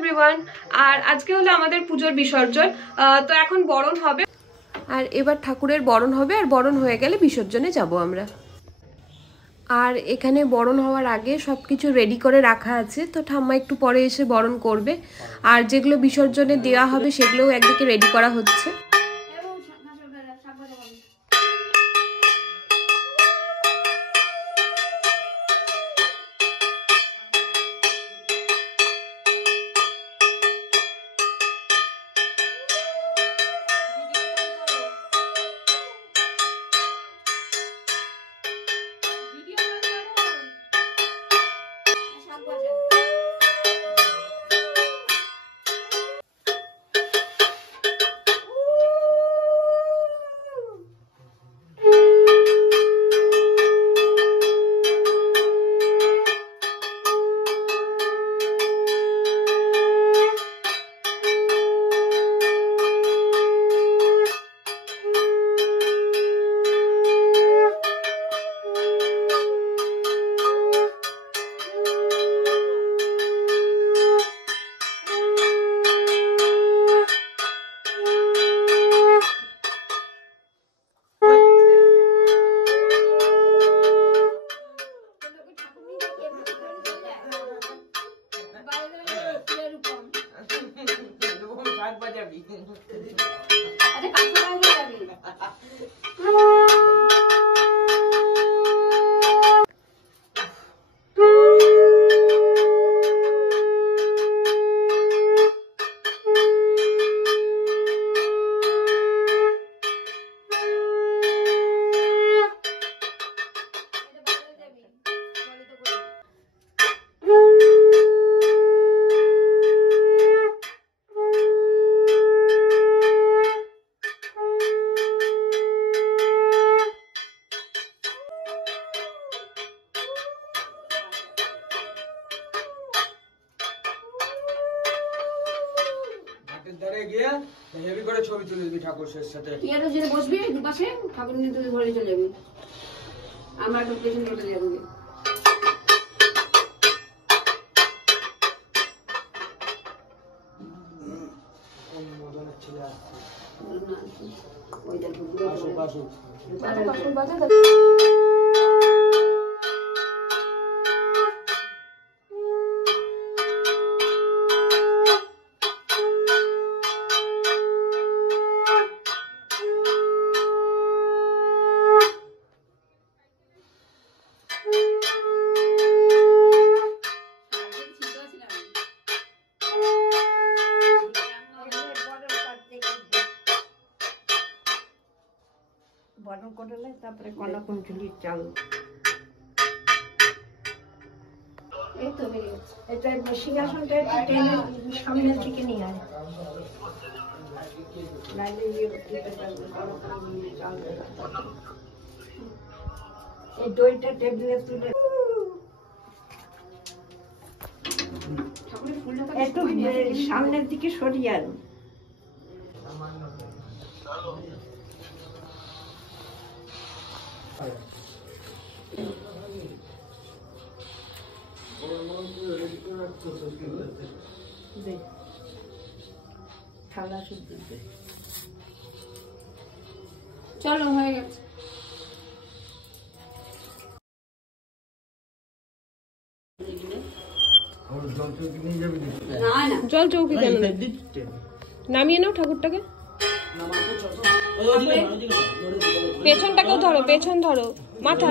Everyone. আর আজকে হলো আমাদের পুজোর বিসর্জন। তো এখন বরণ হবে, আর এবার ঠাকুরের বরণ হবে, আর বরণ হয়ে গেলে বিসর্জনে যাব আমরা। আর এখানে বরণ হওয়ার আগে সব কিছু রেডি করে রাখা আছে, তো ঠাম্মা একটু পরে এসে বরণ করবে। আর যেগুলো বিসর্জনে দেওয়া হবে সেগুলোও একদিকে রেডি করা হচ্ছে। হেভি করে ছবি তুলে দিবি ঠাকুরের সাথে। তুই আর যে বসবি দুপাশে ঠাকুর নিয়ে তুই ঘরে চলে যাবি, আমরা একটু পেছনে চলে যাবো। মদনের ছেলে আসছে। ওই দেখো আসুক আসুক। বরণ করলে তারপরে কলা কুঞ্চুলির চাল। এই তো এটা সিংহাসনটা টেনে সামনের দিকে নিয়ে আয়, এই দইটা টেবিলে তুলে একটু সামনের দিকে সরিয়ে আন। চলো হয়ে গেছে। জল চৌকি কেন নামিয়ে নাও ঠাকুরটাকে, পেছনটাকেও ধরো, পেছন ধরো, মাথা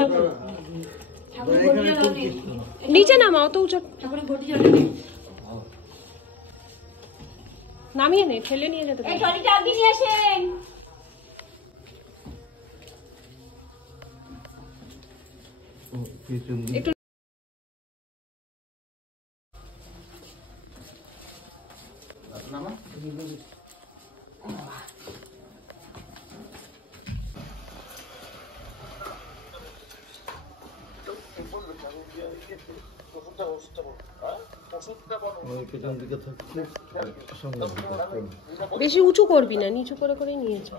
নিচে নামাও, তো উঁচু নামিয়ে নে, ঠেলে নিয়ে যেতে পারো। একটু বেশি উঁচু করবি না, নিচু করে করে নিয়েছ।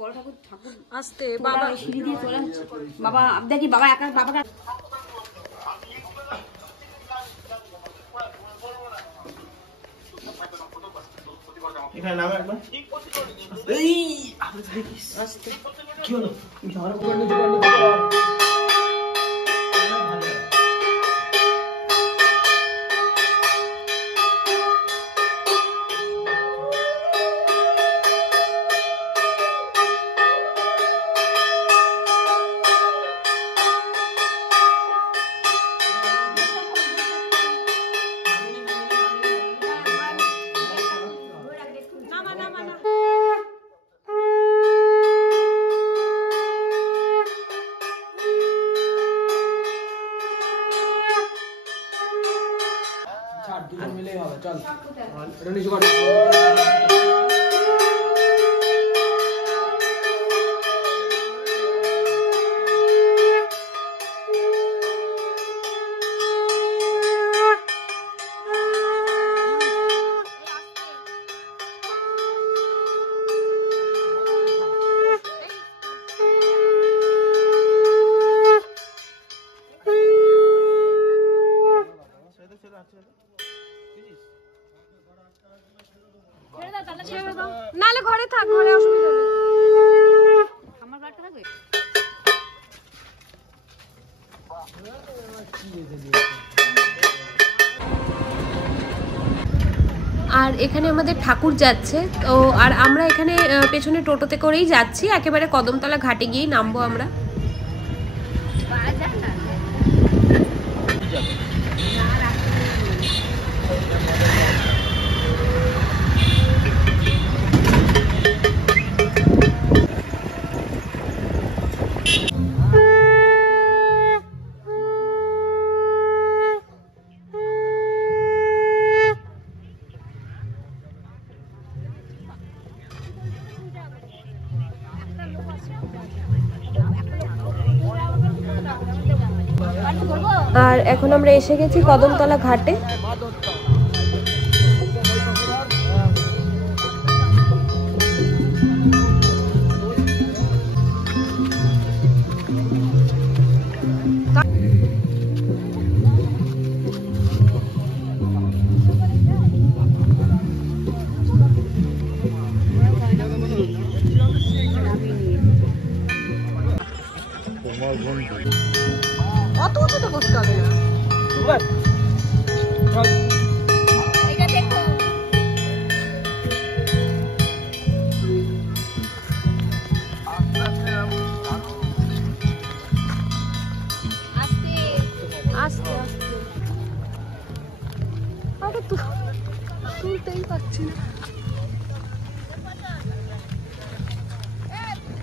বড় ঠাকুর ঠাকুর আস্তে বাবা সিঁড়ি দিয়ে চলে বাবা দেখি বাবা একা বাবাকে এখানে নাম একবার এই আপনি দেখিস আস্তে কি হলো ঝগড়া ছাড় দুজন মিলেই হবে চল এটা নিচু কর নালে ঘরে থাক, ঘরে অসুবিধা নেই। আমার গাড়িটা থাকবে আর এখানে আমাদের ঠাকুর যাচ্ছে তো, আর আমরা এখানে পেছনে টোটোতে করেই যাচ্ছি, একেবারে কদমতলা ঘাটে গিয়েই নামবো আমরা। আর এখন আমরা এসে গেছি কদমতলা ঘাটে। অত উঁচুতে করতে হবে না। আস্তে আস্তে আরে তুলতেই পারছি না।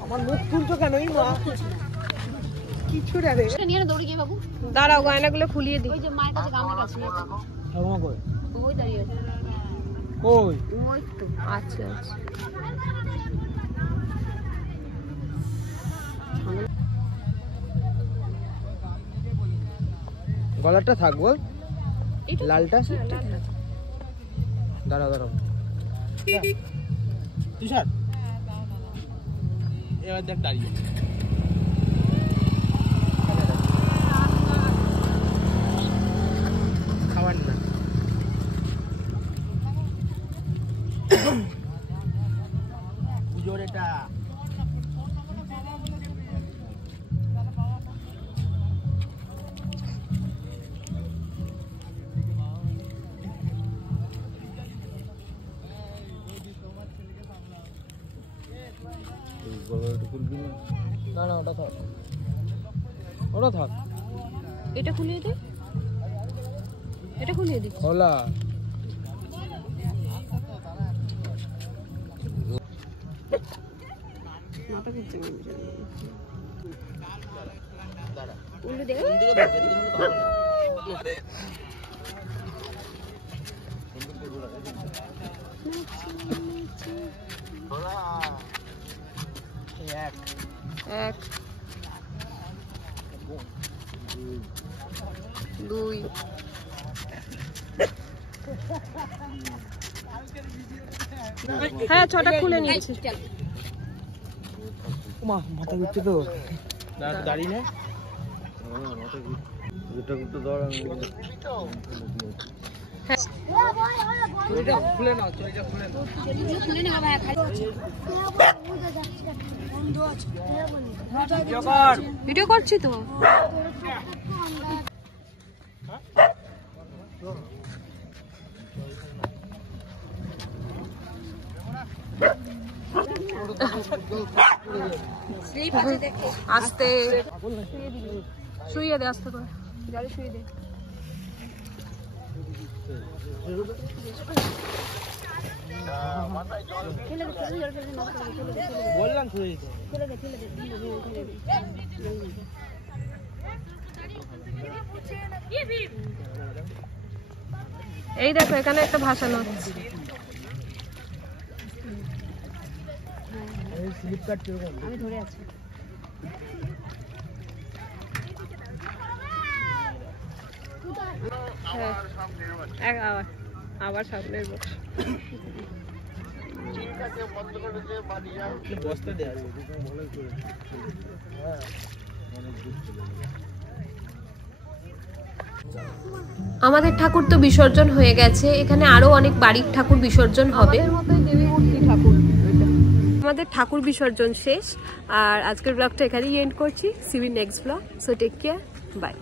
আমার মুখ তুলছো কেন এই মা কিছু রে নিয়ে না দৌড়ে গিয়ে বাবু দাঁড়াও, গয়নাগুলো খুলিয়ে দিই। ওই যে মায়ের কাছে গামের কাছে ঠাকুমা কই ওই দাঁড়িয়ে আছে কই ওই তো আচ্ছা আচ্ছা। গলাটা থাকবো এটা লালটা দাঁড়াও দাঁড়াও তুষার এবার দেখ দাঁড়িয়ে খাবার না পুজোর এটা না না ওটা থাক ওটা থাক এটা খুলিয়ে দিই, এটা খুলিয়ে দিই। খোলা এক দুই হ্যাঁ ছটা খুলে নিচ্ছি। মা মাথা ঘুরছে তো। দাঁড়িয়ে নে। খুলে নাও, চইটা খুলে নাও। খুলে নে বাবা, খাই ভিডিও করছি তো। আস্তে শুইয়ে দে, আস্তে করে জলে শুয়ে দে। বললাম খুলে দিতে। এই দেখো এখানে একটা ভাসানো হচ্ছে। আমি ধরে আছি। আবার সামনে বস্তা দেয়া আমাদের ঠাকুর তো বিসর্জন হয়ে গেছে, এখানে আরো অনেক বাড়ির ঠাকুর বিসর্জন হবে। আমাদের ঠাকুর বিসর্জন শেষ, আর আজকের ব্লগটা এখানেই এন্ড করছি। See you next blog, so take care, by.